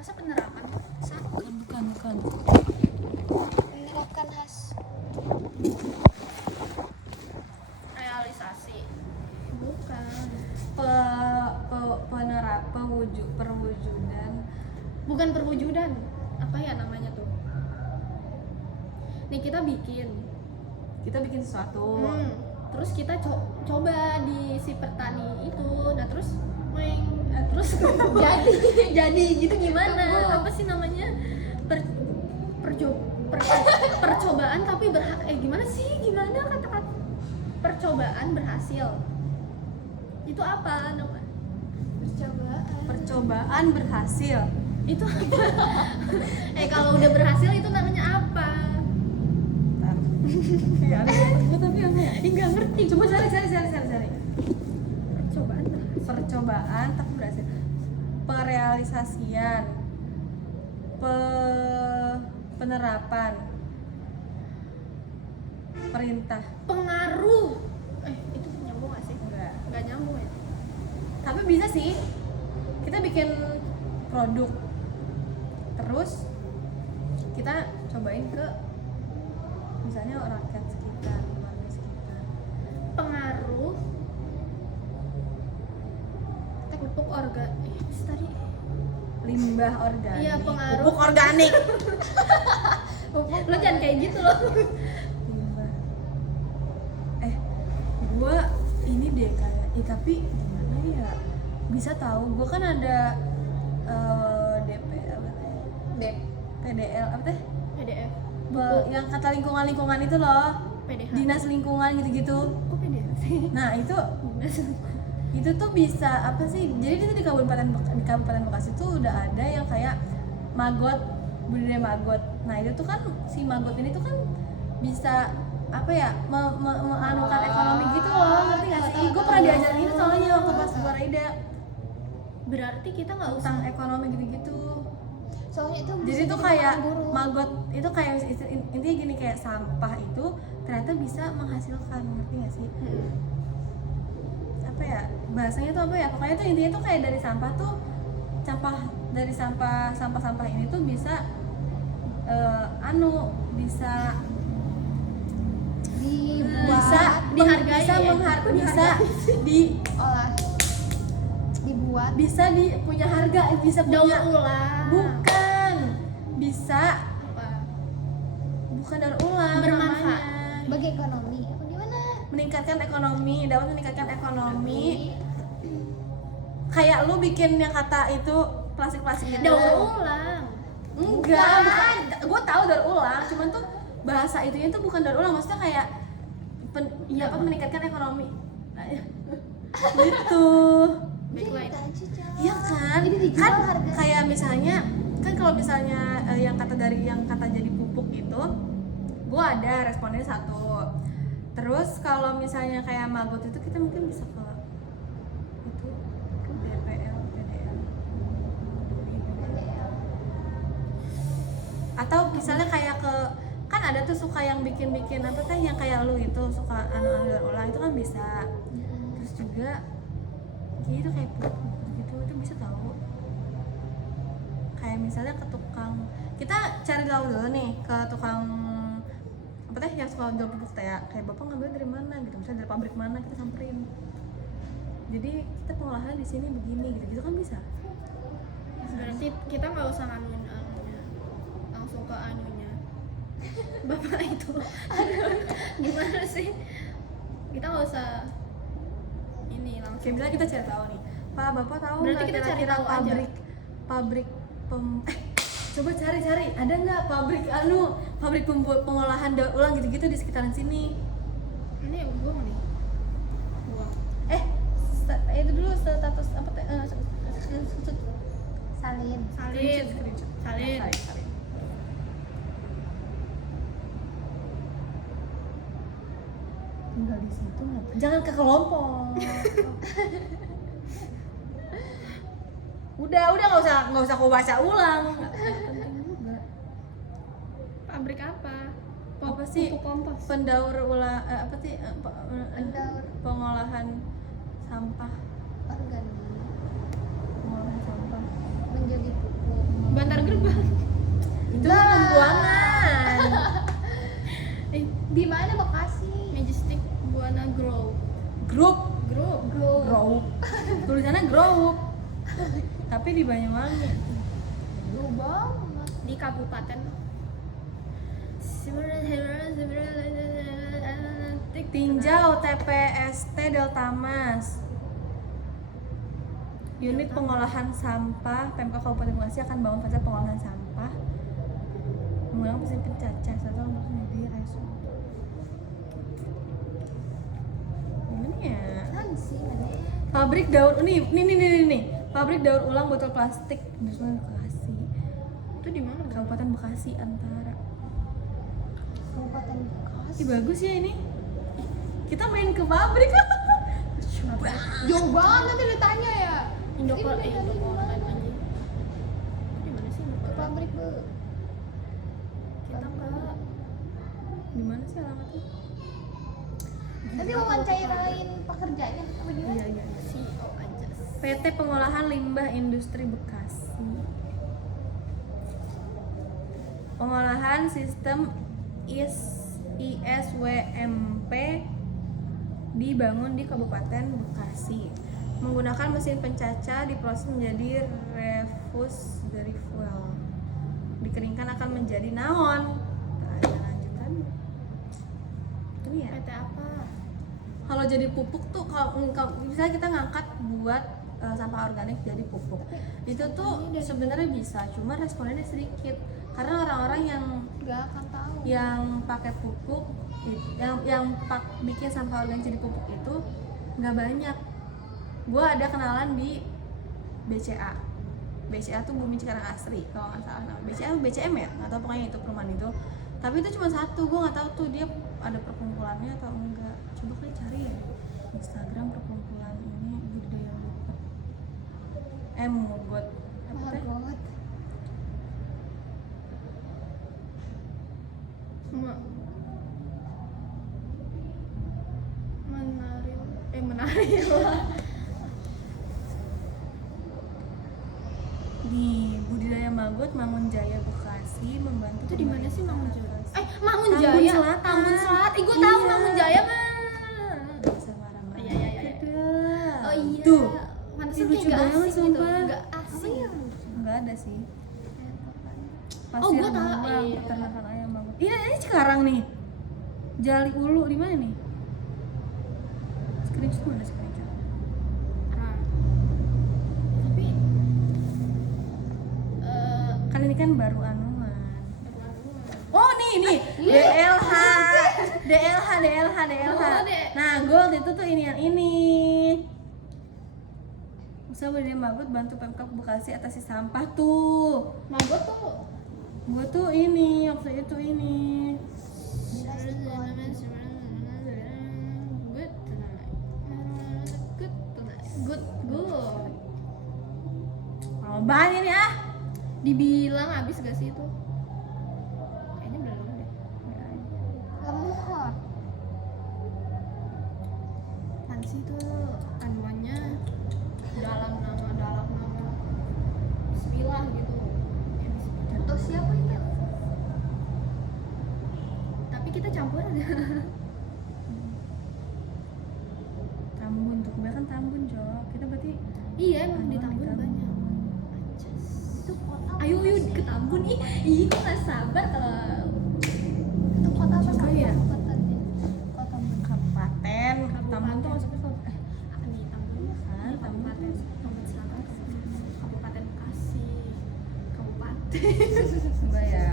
Masa penerapan? Bukan. Menerapkan khas. Realisasi. Bukan. Perwujudan. Bukan perwujudan. Apa ya namanya tuh? Nih kita bikin sesuatu. Terus kita coba di si petani itu. Nah terus jadi gitu gimana? Apa sih namanya? Percobaan tapi gimana sih? Gimana kata-kata? Percobaan berhasil. Itu apa namanya? Percobaan berhasil. Itu apa? Kalau udah berhasil itu namanya apa? Tapi apa ya? Nggak ngerti. Coba cari. Percobaan tapi berhasil. Perealisasian. Penerapan. Perintah. Pengaruh. Itu nyambung nggak sih? Nggak nyambung ya. Tapi bisa sih. Kita bikin produk. Terus kita cobain ke misalnya rakyat sekitar, warga sekitar. Pengaruh. Pupuk tadi. Limbah organik. Iya, pengaruh. Pupuk organik. Lo jangan kayak gitu loh. Limbah. Gua ini deh kayak, tapi gimana ya? Bisa tahu, gua kan ada DP apa teh? PDL apa teh? PDF. Yang kata lingkungan itu loh. PDH. Dinas lingkungan gitu-gitu. Kok PDF sih? Nah, itu tuh bisa apa sih? Jadi itu di Kabupaten Bekasi tuh udah ada yang kayak budidaya maggot. Nah, itu tuh kan si maggot ini tuh kan bisa apa ya? Menganukan ekonomi gitu loh. Ngerti enggak sih? Gue pernah diajarin itu soalnya waktu pas gue Raida. Berarti kita nggak usah Tentang ekonomi gitu-gitu. Soalnya itu Jadi tuh kayak maggot itu kayak intinya gini, kayak sampah itu ternyata bisa menghasilkan, ngerti nggak sih? Apa ya bahasanya tuh apa ya, pokoknya tuh intinya tuh kayak dari sampah ini tuh bisa punya harga, bisa punya daur ulang. bukan daur ulang, Bermanfaat. namanya. bagi ekonomi apa gimana? Dapat meningkatkan ekonomi. Kayak lu bikin yang kata itu plastik itu Daur ulang. bukan. Gue tahu daur ulang, cuman tuh bahasa itunya tuh bukan daur ulang, maksudnya kayak dapat meningkatkan ekonomi. Nah, ya. Gitu. Backlight. Iya kan? Jadi dijual Kan harga. kayak misalnya, kan kalau misalnya yang kata jadi pupuk itu, gue ada responnya 1. Terus kalau misalnya kayak maggot itu kita mungkin bisa ke DPL, PDL. Atau misalnya kayak kan ada tuh suka yang bikin apa teh yang kayak lu itu suka daur ulang, itu kan bisa. Terus juga gitu kayak pupuk gitu, itu bisa tahu. Kayak misalnya ke tukang, kita cari tahu dulu nih ke tukang apa teh yang suka jual pupuk teh, kayak bapak ngambil dari mana gitu, misalnya dari pabrik mana, kita samperin. Jadi kita pengolahan di sini begini gitu kan bisa. Berarti kita nggak usah anunya, langsung ke anunya. Bapak itu. Gimana sih? Kita nggak usah ini langsung. Kayak misalnya kita cari tahu nih, Pak Bapak tahu Berarti nggak kita cari kira-kira tahu aja. pabrik coba cari ada nggak pabrik pengolahan daur ulang gitu-gitu di sekitaran sini. Ini buang nih. Buang. Itu dulu status apa teh? Salin. Salin. Tinggal di situ jangan ke kelompok. udah nggak usah kau baca ulang. Pabrik apa? Apa sih? Pupuk kompos. Pendaur ulang apa sih? Pengolahan sampah. Organik Pengolahan sampah. menjadi pupuk. Itu pembuangan. Di mana Bekasi? Majestic Buana Grove. Grup Grow. tulisannya grup tapi di Banyuwangi. Grow banget. Di kabupaten Tinjau TPST Deltamas. Unit pengolahan sampah Pemkab Kabupaten Bekasi akan bangun fasilitas pengolahan sampah menggunakan mesin pencacah atau untuk media ISO. Gimana ya? Fancy mana? Pabrik daur nih. Pabrik daur ulang botol plastik di Bekasi. itu di mana? Kabupaten Bekasi Antara. Kabupaten Bekasi. Ih, bagus ya ini. Kita main ke pabrik. Jauh banget nanti ditanya ya. Indokor Ini tadi Indokor gimana? aja. Di mana sih Ke Indokor? pabrik bu. Kita ke Di mana sih alamatnya? Nanti wawancarain pekerjaannya apa gimana? Iya. CEO aja. PT Pengolahan Limbah Industri Bekasi. Pengolahan sistem ISWMP dibangun di Kabupaten Bekasi. Menggunakan mesin pencacah diproses menjadi refuse dari fuel. Dikeringkan akan menjadi naon. Tak ada lanjutannya. Ini ya. PT apa? Kalau jadi pupuk tuh kalau misalnya kita ngangkat buat sampah organik jadi pupuk. Itu tuh sebenarnya bisa, cuma responnya sedikit. Karena orang-orang yang Gak akan tahu. pakai pupuk bikin sampah organik jadi pupuk itu nggak banyak. Gue ada kenalan di BCA tuh Bumi Cikarang Asri kalau nggak salah. Nah, BCA BCM ya nggak tahu, pokoknya itu perumahan itu, tapi itu cuma satu. Gue nggak tahu tuh dia ada perkumpulannya atau enggak. Coba kalian cari ya Instagram perkumpulan ini budidaya limbah Mugot apa teh? Margot. Menari lah. Di budidaya Magot Mangunjaya Bekasi membantu. Itu di mana sih Mangunjaya? Tambun Mangunjaya. Selatan. Tambun Selatan. Gue tahu Iya. Mangunjaya mah. Semarang. Iya. Oh iya. Tuh. Pantesan Lucu kayak gak banget, asing gitu. sumpah. Gak asing. Enggak ada sih. Oh, gua tahu. Bawang, Iya. peternakan ayam Magot. Iya, ini sekarang nih. Jali Ulu di mana nih? Screenshot mana screenshot? Ah. Tapi Kan ini kan baru anuan. Oh nih DLH. Oh, Nah, gold itu tuh ini yang ini. Usaha budidaya Magot bantu Pemkab Bekasi atasi sampah tuh. Magot tuh Gue tuh ini waktu itu ini. good. Oh, banyak nih ah. Dibilang habis gak sih itu? Kayaknya belum deh. Lemot. Kan sih itu anuannya dalam nama Bismillah gitu. Ya, Bismillah. Untuk siapa ini? Tapi kita campur aja. Tambun tuh kebanyakan Tambun, Jok. Kita berarti Iya emang di anuan Tambun banyak. Itu kota. Ayo ke Tambun ih gue gak sabar kalau Itu kota apa? Coba ya. Kabupatennya? Kota kabupaten. Tambun tuh maksudnya apa nih Tambun kan Kabupaten Selatan, Kabupaten Bekasi, Kabupaten. Enggak ya.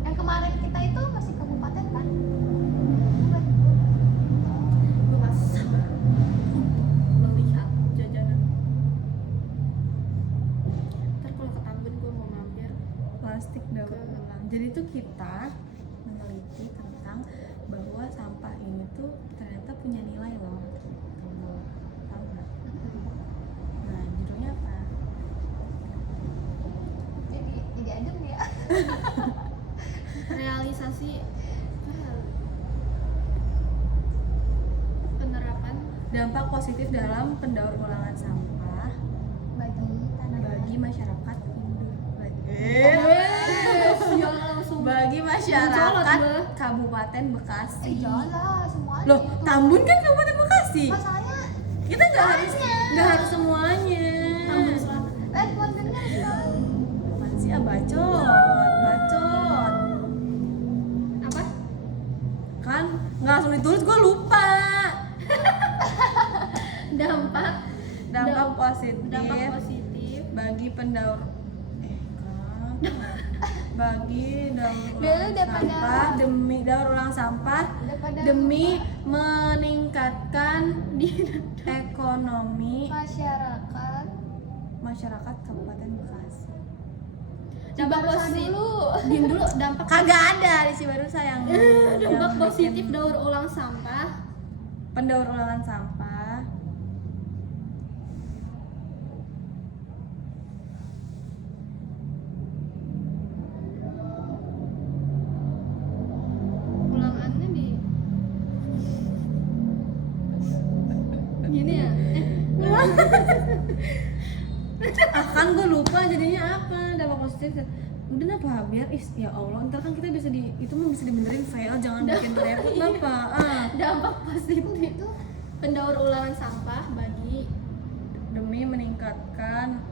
Yang kemarin kita itu masih kabupaten kan? Gue gak sabar melihat jajanan. Ntar kalau ke Tambun gue mau mampir. Plastik daur ulang. Jadi tuh kita meneliti tentang bahwa sampah ini tuh ternyata punya nilai loh. Kamu tahu nggak? Nah, judulnya apa? Jadi adem ya. Realisasi penerapan Dampak positif dalam pendaur ulangan sampah Bagi tanah. bagi masyarakat Indo. Masyarakat gua. Kabupaten Bekasi. Jangan lah semuanya. Loh, Tambun kan Kabupaten Bekasi. Masalahnya Kita nggak harus semuanya. Tambun Selatan. Edmond bener kan? Apaan sih, bacot. Apa? Kan nggak langsung ditulis, gue lupa. Dampak Dampak positif bagi pendaur bagi daur Dulu ulang daripada- sampah demi daur ulang sampah Daripada demi meningkatkan ekonomi masyarakat Kabupaten Bekasi. dampak Cibarusah positif dulu. Diam dulu, dampak Kagak ada di Cibarusah yang dampak yang positif bikin daur ulang sampah. pendaur ulangan sampah. Ulangannya di gini ya. Kan gue lupa jadinya apa dampak positif. Udah apa biar ya Allah, ntar kan kita bisa itu mah bisa dibenerin fail, jangan bikin repot Bapak. Dampak positif itu pendaur ulangan sampah bagi Demi meningkatkan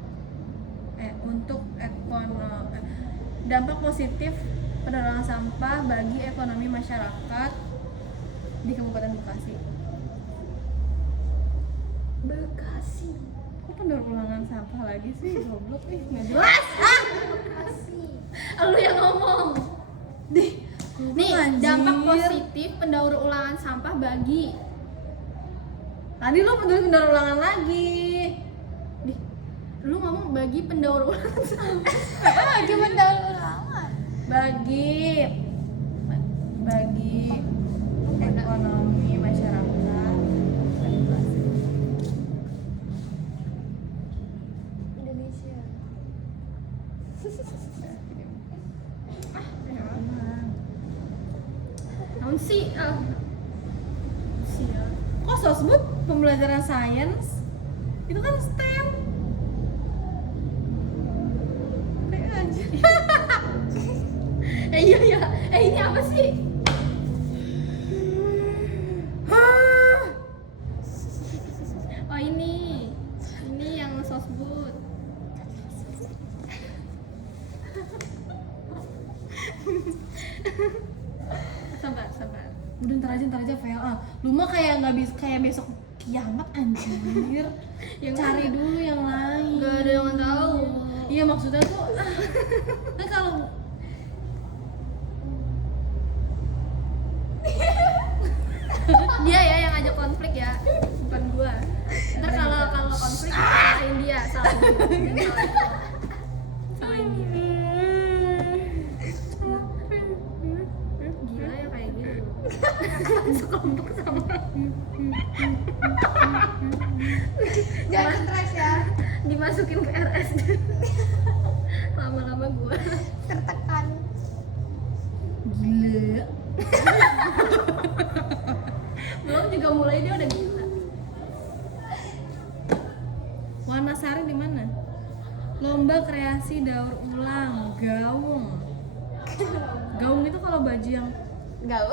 untuk ekonomi, dampak positif pendaur sampah bagi ekonomi masyarakat di Kabupaten Bekasi. Bekasi. Kok pendaur ulangan sampah lagi sih, goblok nggak jelas. Lu yang ngomong. Nih, Anjir. dampak positif pendaur ulangan sampah bagi Tadi lu pendaur ulangan lagi. lu ngomong bagi pendaur ulangan sampah. Lagi mendaur ulangan. bagi ekonomi masyarakat Bekasi. Indonesia. Naon sih? Sial. Kok sosbud pembelajaran sains itu kan STEM. Anjir. Iya. Ini apa sih? Oh ini yang sosbud. Sabar. Udah ntar aja fail. Lu mah kayak nggak bisa kayak besok kiamat anjir. Yang Cari mana? dulu yang lain. Gak ada yang tahu. Iya maksudnya tuh kan kalau Dia ya yang ngajak konflik ya, bukan gua. Ntar kalau konflik salahin dia, salahin dia. Gila ya kayak gitu. Sekelompok sama. Jangan stres ya. Dimasukin ke RSD. Lama-lama gua Tertekan. gila. belum juga mulai dia udah gila. Wanasari di mana? Lomba kreasi daur ulang gaung. Gaung itu kalau baju yang Gaul.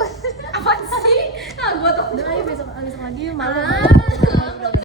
Apa sih? Gua tuh udah ayo besok lagi malam. Ah.